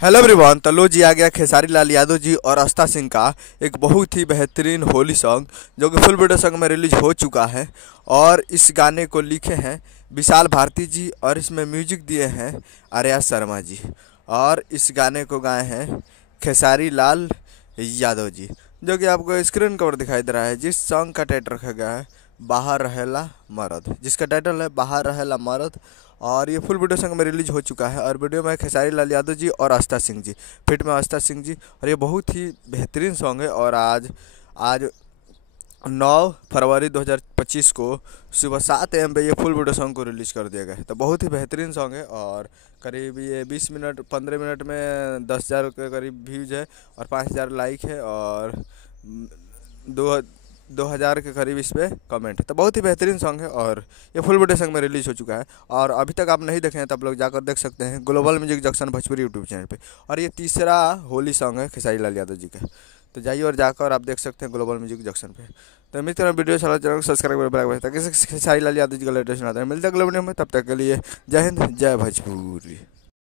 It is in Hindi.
Hello everyone. तो लो जी आ गया खेसारी लाल यादव जी और आस्था सिंह का एक बहुत ही बेहतरीन होली सॉन्ग जो कि फुल वीडियो सॉन्ग में रिलीज हो चुका है। और इस गाने को लिखे हैं विशाल भारती जी और इसमें म्यूजिक दिए हैं आर्या शर्मा जी। और इस गाने को गाए हैं खेसारी लाल यादव जी, जो कि आपको स्क्रीन कवर दिखाई दे रहा है। जिस सॉन्ग का टाइटल रखा गया है बाहर रहेला मरद, जिसका टाइटल है बाहर रहेला मरद। और ये फुल वीडियो सॉन्ग में रिलीज हो चुका है। और वीडियो में खेसारी लाल यादव जी और आस्था सिंह जी, फिट में आस्था सिंह जी। और ये बहुत ही बेहतरीन सॉन्ग है। और आज आज 9 फरवरी 2025 को सुबह 7 AM पे ये फुल वीडियो सॉन्ग को रिलीज़ कर दिया गया है। तो बहुत ही बेहतरीन सॉन्ग है। और करीब ये 20 मिनट 15 मिनट में 10,000 के करीब व्यूज़ है और 5,000 लाइक है और दो 2,000 के करीब इस पर कमेंट है। तो बहुत ही बेहतरीन सॉन्ग है और ये फुल वीडियो सॉन्ग में रिलीज़ हो चुका है। और अभी तक आप नहीं देखे हैं तो आप लोग जाकर देख सकते हैं global music junction Bhojpuri YouTube channel पे। और ये तीसरा होली सॉन्ग है खेसारी लाल यादव जी का। तो जाइए और जाकर आप देख सकते हैं ग्लोबल म्यूजिक जंक्शन पे। तो उम्मीद करें वीडियो अच्छा लगा, चैनल को सब्सक्राइब करें ताकि खेसारी लाल यादव जी का लेटेस्ट आता है। मिलता है अगले वीडियो में, तब तक के लिए जय हिंद जय भोजपुरी।